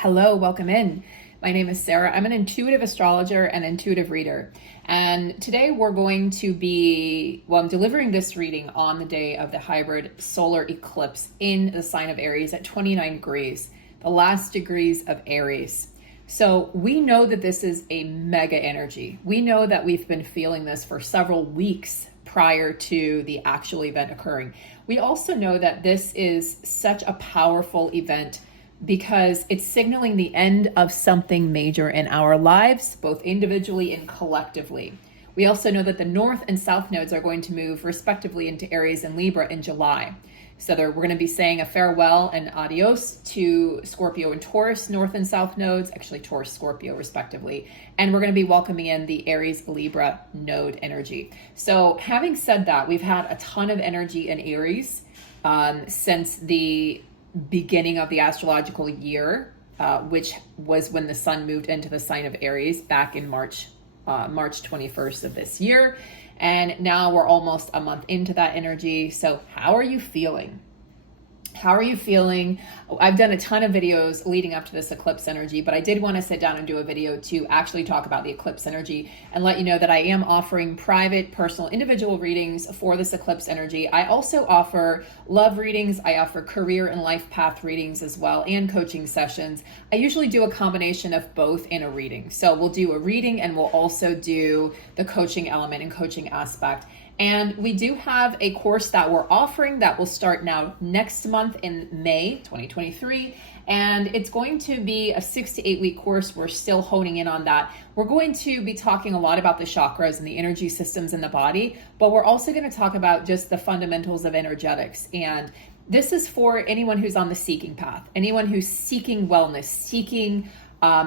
Hello, welcome in. My name is Sarah. I'm an intuitive astrologer and intuitive reader. And today we're going to be, I'm delivering this reading on the day of the hybrid solar eclipse in the sign of Aries at 29 degrees, the last degrees of Aries. So we know that this is a mega energy. We know that we've been feeling this for several weeks prior to the actual event occurring. We also know that this is such a powerful event because it's signaling the end of something major in our lives, both individually and collectively. We also know that the North and South nodes are going to move respectively into Aries and Libra in July. So we're going to be saying a farewell and adios to Scorpio and Taurus, North and South nodes, actually Taurus, Scorpio respectively. And we're going to be welcoming in the Aries Libra node energy. So having said that, we've had a ton of energy in Aries since the beginning of the astrological year, which was when the sun moved into the sign of Aries back in March 21st of this year. And now we're almost a month into that energy. So how are you feeling? How are you feeling? I've done a ton of videos leading up to this eclipse energy, but I did want to sit down and do a video to actually talk about the eclipse energy and let you know that I am offering private, personal, individual readings for this eclipse energy. I also offer love readings. I offer career and life path readings as well, and coaching sessions. I usually do a combination of both in a reading. So we'll do a reading and we'll also do the coaching element and coaching aspect. And we do have a course that we're offering that will start now next month in May 2023. And it's going to be a 6 to 8 week course. We're still honing in on that. We're going to be talking a lot about the chakras and the energy systems in the body, but we're also going to talk about just the fundamentals of energetics. And this is for anyone who's on the seeking path, anyone who's seeking wellness, seeking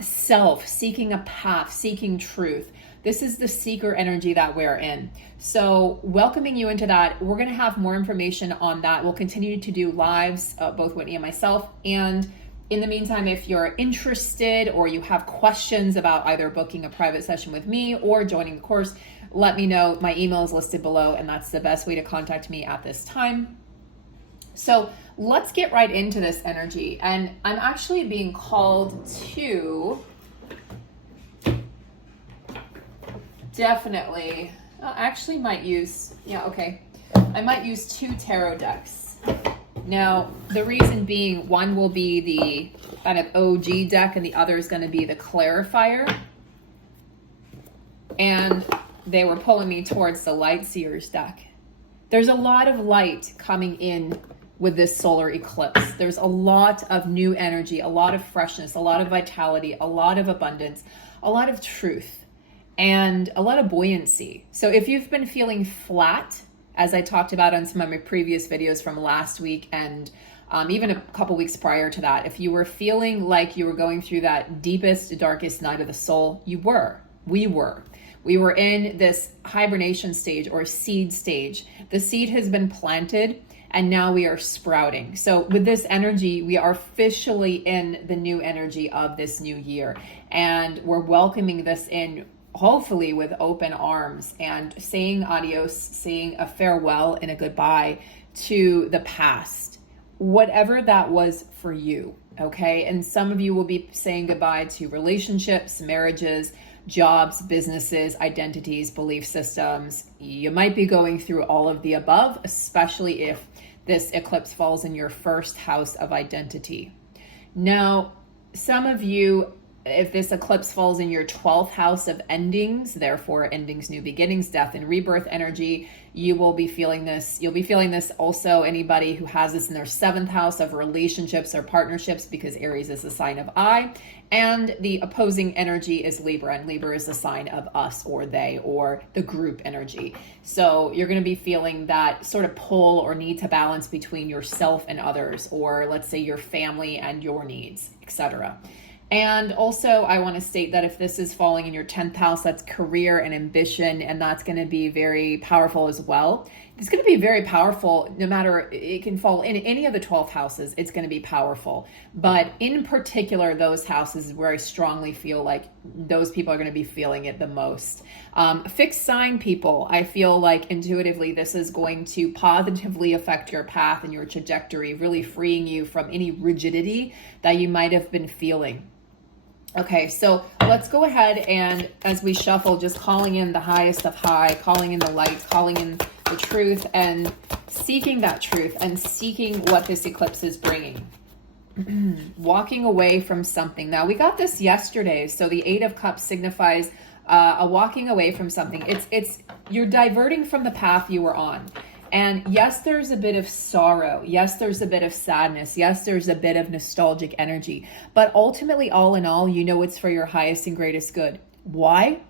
self, seeking a path, seeking truth. This is the seeker energy that we're in. So welcoming you into that. We're going to have more information on that. We'll continue to do lives, both Whitney and myself. And in the meantime, if you're interested or you have questions about either booking a private session with me or joining the course, let me know. My email is listed below, and that's the best way to contact me at this time. So let's get right into this energy. And I'm actually being called to definitely, I actually might use, I might use 2 tarot decks. Now, the reason being, one will be the kind of OG deck and the other is going to be the clarifier. And they were pulling me towards the Light Seers deck. There's a lot of light coming in with this solar eclipse. There's a lot of new energy, a lot of freshness, a lot of vitality, a lot of abundance, a lot of truth, and a lot of buoyancy. So if you've been feeling flat, as I talked about on some of my previous videos from last week and even a couple weeks prior to that, if you were feeling like you were going through that deepest, darkest night of the soul, we were in this hibernation stage or seed stage. The seed has been planted and now we are sprouting. So with this energy, we are officially in the new energy of this new year. And we're welcoming this in hopefully with open arms and saying adios, saying a farewell and a goodbye to the past, whatever that was for you, okay? And some of you will be saying goodbye to relationships, marriages, jobs, businesses, identities, belief systems. You might be going through all of the above, especially if this eclipse falls in your first house of identity. Now, some of you, if this eclipse falls in your 12th house of endings, therefore endings, new beginnings, death and rebirth energy, you will be feeling this. You'll be feeling this also, anybody who has this in their 7th house of relationships or partnerships, because Aries is the sign of I, and the opposing energy is Libra, and Libra is the sign of us or they or the group energy. So you're going to be feeling that sort of pull or need to balance between yourself and others, or let's say your family and your needs, etc. And also, I want to state that if this is falling in your 10th house, that's career and ambition, and that's going to be very powerful as well. It's going to be very powerful. No matter, it can fall in any of the 12 houses, it's going to be powerful. But in particular, those houses where I strongly feel like those people are going to be feeling it the most. Fixed sign people, I feel like intuitively this is going to positively affect your path and your trajectory, really freeing you from any rigidity that you might have been feeling. Okay, so let's go ahead and as we shuffle, just calling in the highest of high, calling in the light, calling in the truth, and seeking that truth and seeking what this eclipse is bringing. Walking away from something. Now, we got this yesterday, so the Eight of Cups signifies a walking away from something. It's you're diverting from the path you were on. And yes, there's a bit of sorrow. Yes, there's a bit of sadness. Yes, there's a bit of nostalgic energy. But ultimately, all in all, you know it's for your highest and greatest good. Why?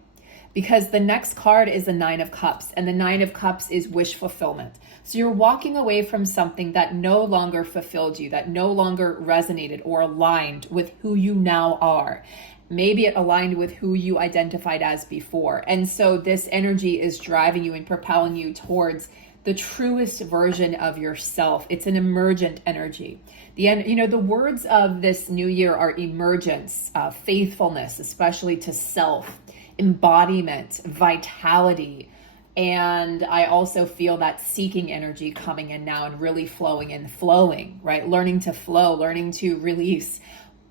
Because the next card is the Nine of Cups, and the Nine of Cups is wish fulfillment. So you're walking away from something that no longer fulfilled you, that no longer resonated or aligned with who you now are. Maybe it aligned with who you identified as before. And so this energy is driving you and propelling you towards the truest version of yourself. It's an emergent energy. The words of this new year are emergence, faithfulness, especially to self, embodiment, vitality. And I also feel that seeking energy coming in now and really flowing, right? Learning to flow, learning to release.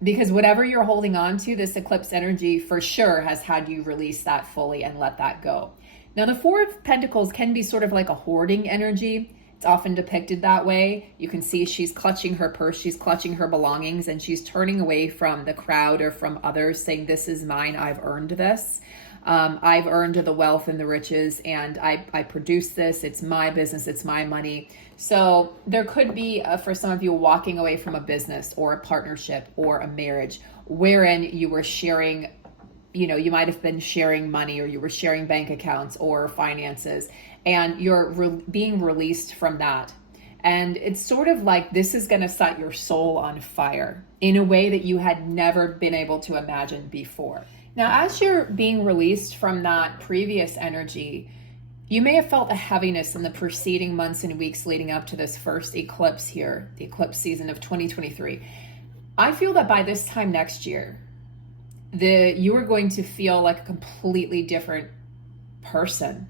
Because whatever you're holding on to, this eclipse energy for sure has had you release that fully and let that go. Now, the Four of Pentacles can be sort of like a hoarding energy. It's often depicted that way. You can see she's clutching her purse, she's clutching her belongings, and she's turning away from the crowd or from others, saying, this is mine, I've earned this. I've earned the wealth and the riches, and I produce this. It's my business, it's my money. So there could be, for some of you, walking away from a business or a partnership or a marriage wherein you were sharing, you might have been sharing money, or you were sharing bank accounts or finances, and you're being released from that. And it's sort of like this is going to set your soul on fire in a way that you had never been able to imagine before. Now, as you're being released from that previous energy, you may have felt a heaviness in the preceding months and weeks leading up to this first eclipse here, the eclipse season of 2023. I feel that by this time next year, you are going to feel like a completely different person.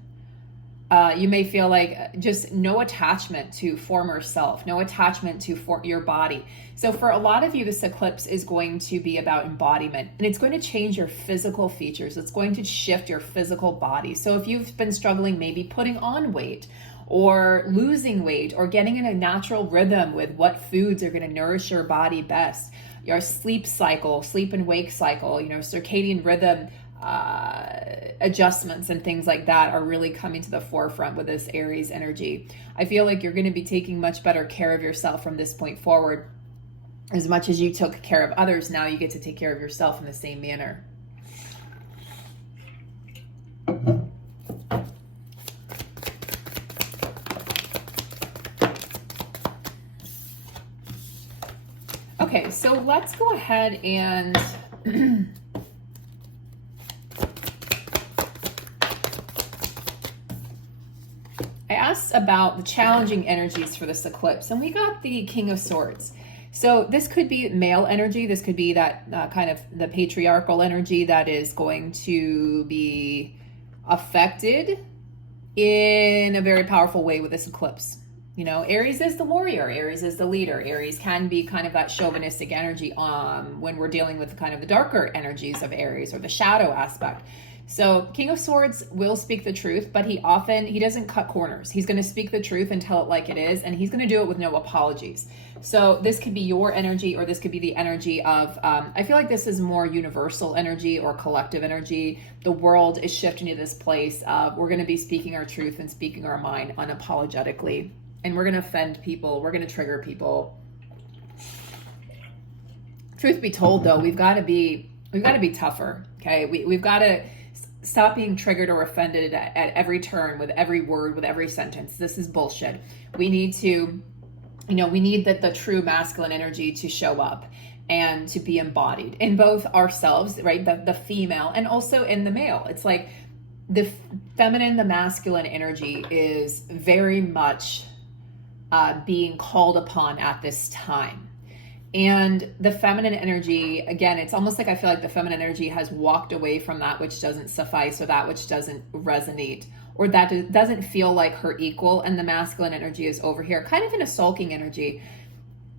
You may feel like just no attachment to former self, no attachment to your body. So for a lot of you, this eclipse is going to be about embodiment, and it's going to change your physical features. It's going to shift your physical body. So if you've been struggling, maybe putting on weight or losing weight or getting in a natural rhythm with what foods are going to nourish your body best, your sleep cycle, sleep and wake cycle, circadian rhythm, adjustments and things like that are really coming to the forefront with this Aries energy. I feel like you're going to be taking much better care of yourself from this point forward. As much as you took care of others, now you get to take care of yourself in the same manner. Okay, so let's go ahead and I asked about the challenging energies for this eclipse, and we got the King of Swords. So this could be male energy. This could be that kind of the patriarchal energy that is going to be affected in a very powerful way with this eclipse. Aries is the warrior. Aries is the leader. Aries can be kind of that chauvinistic energy when we're dealing with kind of the darker energies of Aries or the shadow aspect. So King of Swords will speak the truth, but he doesn't cut corners. He's going to speak the truth and tell it like it is, and he's going to do it with no apologies. So this could be your energy, or this could be the energy of, I feel like this is more universal energy or collective energy. The world is shifting to this place of we're going to be speaking our truth and speaking our mind unapologetically. And we're going to offend people. We're going to trigger people. Truth be told, though, we've got to be tougher. Okay, we've got to stop being triggered or offended at every turn, with every word, with every sentence. This is bullshit. We need to, we need the true masculine energy to show up and to be embodied in both ourselves, right? The female, and also in the male. It's like the feminine, the masculine energy is very much being called upon at this time. And the feminine energy, again, it's almost like I feel like the feminine energy has walked away from that which doesn't suffice, or that which doesn't resonate, or that doesn't feel like her equal. And the masculine energy is over here, kind of in a sulking energy.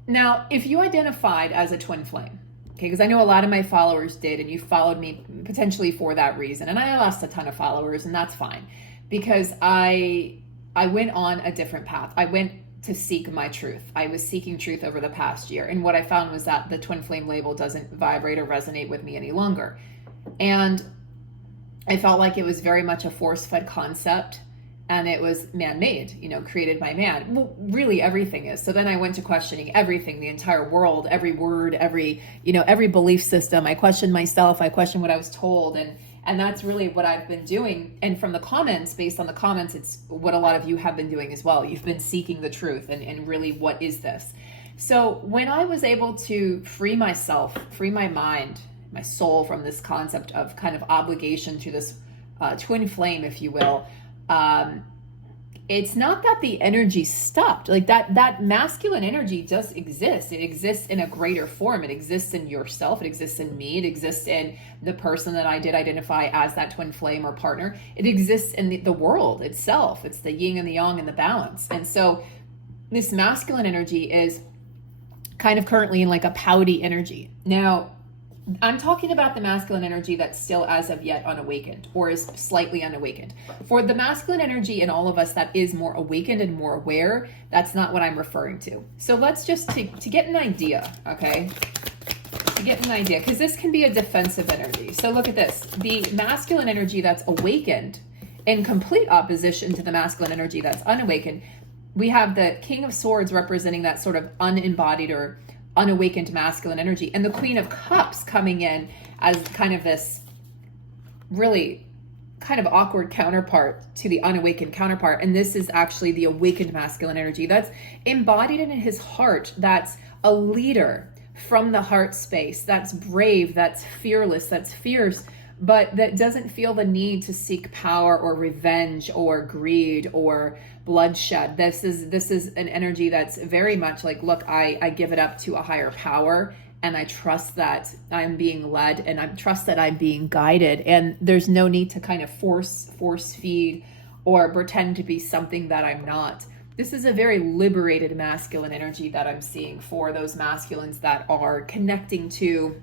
Now, if you identified as a twin flame, okay, because I know a lot of my followers did, and you followed me potentially for that reason. And I lost a ton of followers, and that's fine, because I went on a different path. I went to seek my truth. I was seeking truth over the past year. And what I found was that the twin flame label doesn't vibrate or resonate with me any longer. And I felt like it was very much a force-fed concept, and it was man-made, created by man. Well, really everything is. So then I went to questioning everything, the entire world, every word, every belief system. I questioned myself. I questioned what I was told. And that's really what I've been doing. And from the comments, based on the comments, it's what a lot of you have been doing as well. You've been seeking the truth and really, what is this? So when I was able to free myself, free my mind, my soul from this concept of kind of obligation to this twin flame, if you will, it's not that the energy stopped. Like that masculine energy does exist. It exists in a greater form. It exists in yourself. It exists in me. It exists in the person that I did identify as that twin flame or partner. It exists in the world itself. It's the yin and the yang and the balance. And so this masculine energy is kind of currently in like a pouty energy. Now, I'm talking about the masculine energy that's still as of yet unawakened, or is slightly unawakened. For the masculine energy in all of us that is more awakened and more aware, that's not what I'm referring to. So let's just, to get an idea, okay? To get an idea, because this can be a defensive energy. So look at this. The masculine energy that's awakened, in complete opposition to the masculine energy that's unawakened, we have the King of Swords representing that sort of unembodied or unawakened masculine energy, and the Queen of Cups coming in as kind of this really kind of awkward counterpart to the unawakened counterpart. And this is actually the awakened masculine energy that's embodied in his heart, that's a leader from the heart space, that's brave, that's fearless, that's fierce, but that doesn't feel the need to seek power or revenge or greed or bloodshed. This is an energy that's very much like, look, I give it up to a higher power, and I trust that I'm being led, and I trust that I'm being guided, and there's no need to kind of force feed or pretend to be something that I'm not. This is a very liberated masculine energy that I'm seeing for those masculines that are connecting to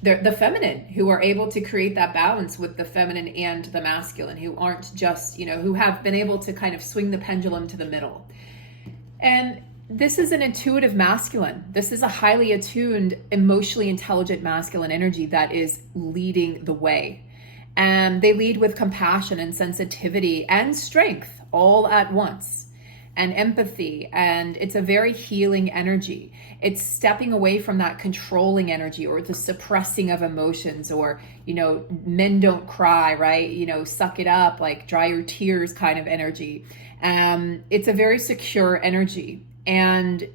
the feminine, who are able to create that balance with the feminine and the masculine, who aren't just, who have been able to kind of swing the pendulum to the middle. And this is an intuitive masculine. This is a highly attuned, emotionally intelligent masculine energy that is leading the way. And they lead with compassion and sensitivity and strength all at once, and empathy. And it's a very healing energy. It's stepping away from that controlling energy, or the suppressing of emotions, or, men don't cry, right? Suck it up, like dry your tears kind of energy. It's a very secure energy. And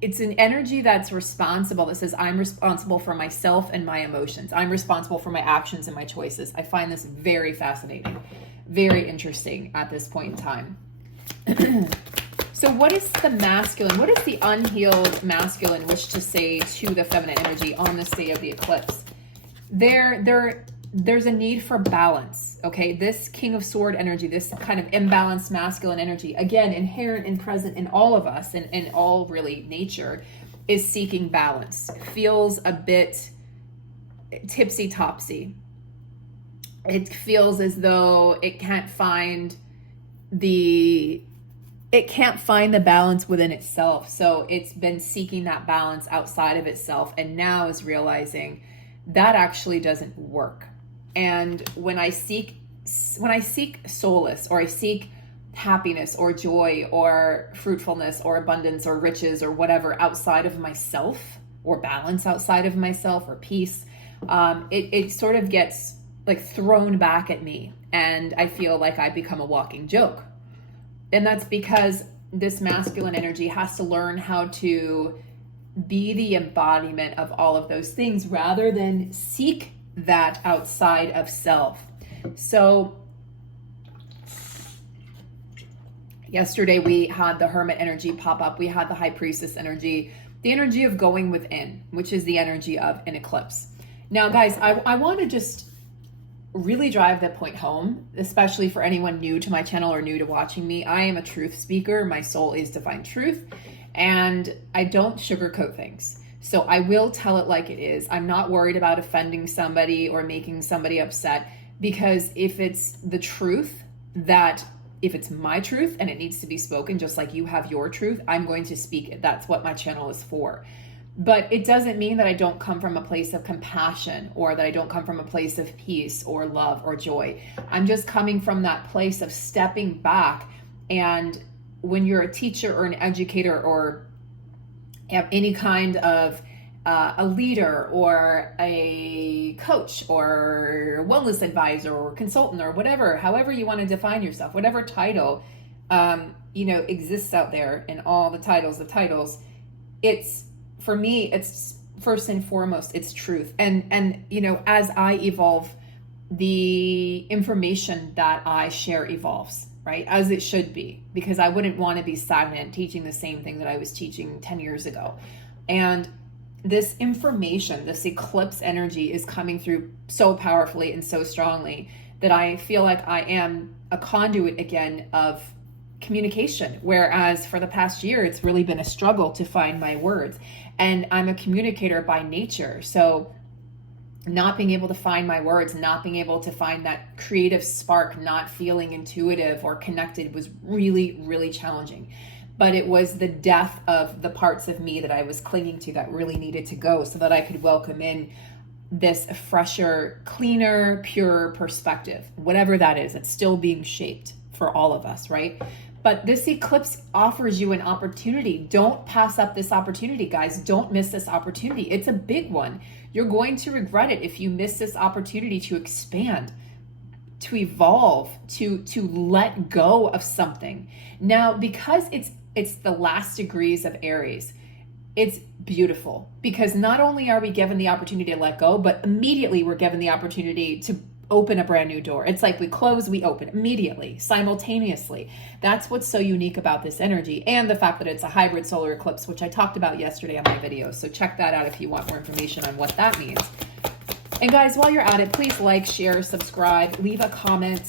it's an energy that's responsible, that says, I'm responsible for myself and my emotions. I'm responsible for my actions and my choices. I find this very fascinating, very interesting at this point in time. So what is the masculine? What does the unhealed masculine wish to say to the feminine energy on this day of the eclipse? There's a need for balance, okay? This King of Sword energy, this kind of imbalanced masculine energy, again, inherent and present in all of us and in all really nature, is seeking balance. Feels a bit tipsy-topsy. It feels as though it can't find the balance within itself. So it's been seeking that balance outside of itself, and now is realizing that actually doesn't work. And when I seek solace, or I seek happiness or joy or fruitfulness or abundance or riches or whatever outside of myself, or balance outside of myself, or peace, it sort of gets like thrown back at me, and I feel like I become a walking joke. And that's because this masculine energy has to learn how to be the embodiment of all of those things, rather than seek that outside of self. So yesterday we had the Hermit energy pop up. We had the High Priestess energy, the energy of going within, which is the energy of an eclipse. Now, guys, I want to just really drive that point home, especially for anyone new to my channel or new to watching me. I am a truth speaker. My soul is divine truth, and I don't sugarcoat things. So I will tell it like it is. I'm not worried about offending somebody or making somebody upset, because if it's the truth, that if it's my truth and it needs to be spoken, just like you have your truth, I'm going to speak it. That's what my channel is for. But it doesn't mean that I don't come from a place of compassion, or that I don't come from a place of peace or love or joy. I'm just coming from that place of stepping back. And when you're a teacher or an educator or any kind of a leader or a coach or wellness advisor or consultant or whatever, however you want to define yourself, whatever title exists out there in all the titles of titles, it's, for me, it's first and foremost, it's truth. And as I evolve, the information that I share evolves, right? As it should be, because I wouldn't want to be stagnant teaching the same thing that I was teaching 10 years ago. And this information, this eclipse energy is coming through so powerfully and so strongly that I feel like I am a conduit again of communication, whereas for the past year it's really been a struggle to find my words. And I'm a communicator by nature, so not being able to find my words, not being able to find that creative spark, not feeling intuitive or connected was really, really challenging. But it was the death of the parts of me that I was clinging to that really needed to go, so that I could welcome in this fresher, cleaner, pure perspective, whatever that is. It's still being shaped for all of us, right? But this eclipse offers you an opportunity. Don't pass up this opportunity, guys. Don't miss this opportunity. It's a big one. You're going to regret it if you miss this opportunity to expand, to evolve, to let go of something. Now, because it's the last degrees of Aries, it's beautiful, because not only are we given the opportunity to let go, but immediately we're given the opportunity to open a brand new door. It's like we close, we open immediately, simultaneously. That's what's so unique about this energy, and the fact that it's a hybrid solar eclipse, which I talked about yesterday on my video. So check that out if you want more information on what that means. And guys, while you're at it, please like, share, subscribe, leave a comment.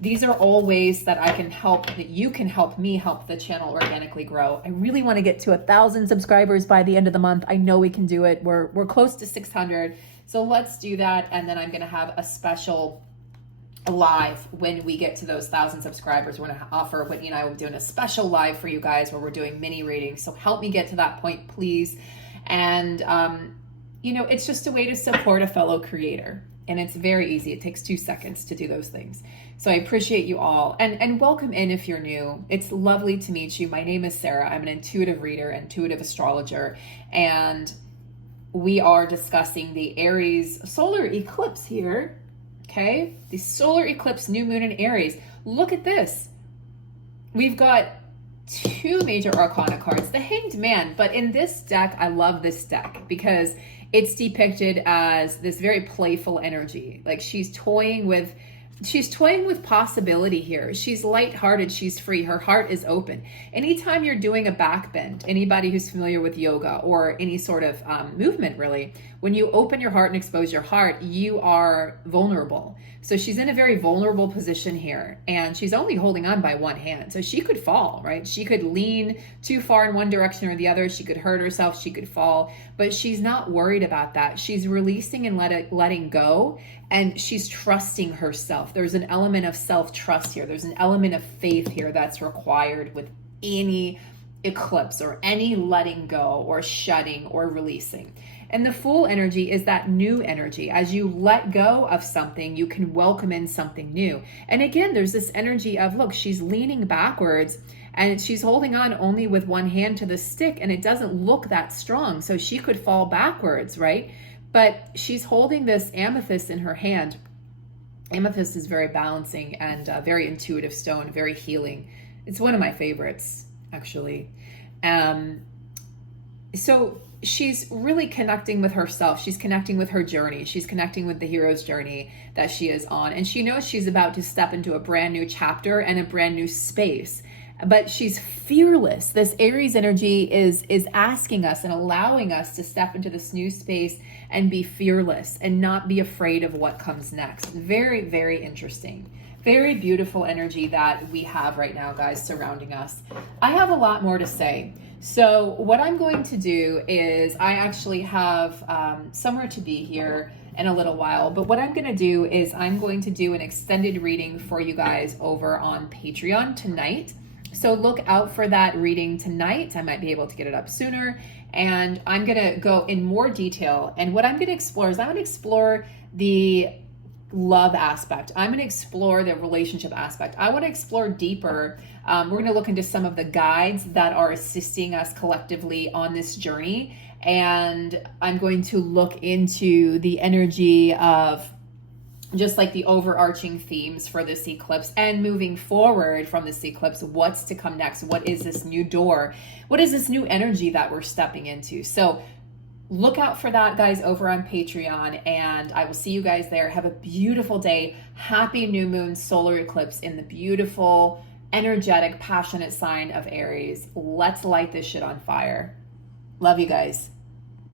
These are all ways that I can help, that you can help me help the channel organically grow. I really want to get to 1,000 subscribers by the end of the month. I know we can do it. We're close to 600. So let's do that. And then I'm going to have a special live when we get to those 1,000 subscribers. We're going to offer, Whitney and I will be doing a special live for you guys where we're doing mini readings. So help me get to that point, please. And, it's just a way to support a fellow creator. And it's very easy. It takes 2 seconds to do those things. So I appreciate you all, and welcome in if you're new. It's lovely to meet you. My name is Sarah. I'm an intuitive reader, intuitive astrologer, and we are discussing the Aries solar eclipse here. Okay, the solar eclipse, new moon in Aries. Look at this. We've got 2 major arcana cards, the Hanged Man, but in this deck, I love this deck because it's depicted as this very playful energy. Like she's toying with possibility here. She's lighthearted, she's free, her heart is open. Anytime you're doing a back bend, anybody who's familiar with yoga or any sort of movement really, when you open your heart and expose your heart, you are vulnerable. So she's in a very vulnerable position here, and she's only holding on by one hand. So she could fall, right? She could lean too far in one direction or the other. She could hurt herself, she could fall, but she's not worried about that. She's releasing and letting go, and she's trusting herself. There's an element of self-trust here. There's an element of faith here that's required with any eclipse or any letting go or shutting or releasing. And the Fool energy is that new energy. As you let go of something, you can welcome in something new. And again, there's this energy of, look, she's leaning backwards and she's holding on only with one hand to the stick, and it doesn't look that strong. So she could fall backwards, right? But she's holding this amethyst in her hand. Amethyst is very balancing and very intuitive stone, very healing. It's one of my favorites, actually. So she's really connecting with herself. She's connecting with her journey. She's connecting with the hero's journey that she is on. And she knows she's about to step into a brand new chapter and a brand new space. But she's fearless. This Aries energy is asking us and allowing us to step into this new space and be fearless and not be afraid of what comes next. Very, very interesting. Very beautiful energy that we have right now, guys, surrounding us. I have a lot more to say. So what I'm going to do is I actually have somewhere to be here in a little while, but what I'm going to do is I'm going to do an extended reading for you guys over on Patreon tonight. So look out for that reading tonight. I might be able to get it up sooner, and I'm going to go in more detail. And what I'm going to explore is I'm going to explore the love aspect. I'm going to explore the relationship aspect. I want to explore deeper. We're going to look into some of the guides that are assisting us collectively on this journey. And I'm going to look into the energy of just like the overarching themes for this eclipse, and moving forward from this eclipse, what's to come next? What is this new door? What is this new energy that we're stepping into? So look out for that, guys, over on Patreon, and I will see you guys there. Have a beautiful day. Happy new moon solar eclipse in the beautiful, energetic, passionate sign of Aries. Let's light this shit on fire. Love you guys.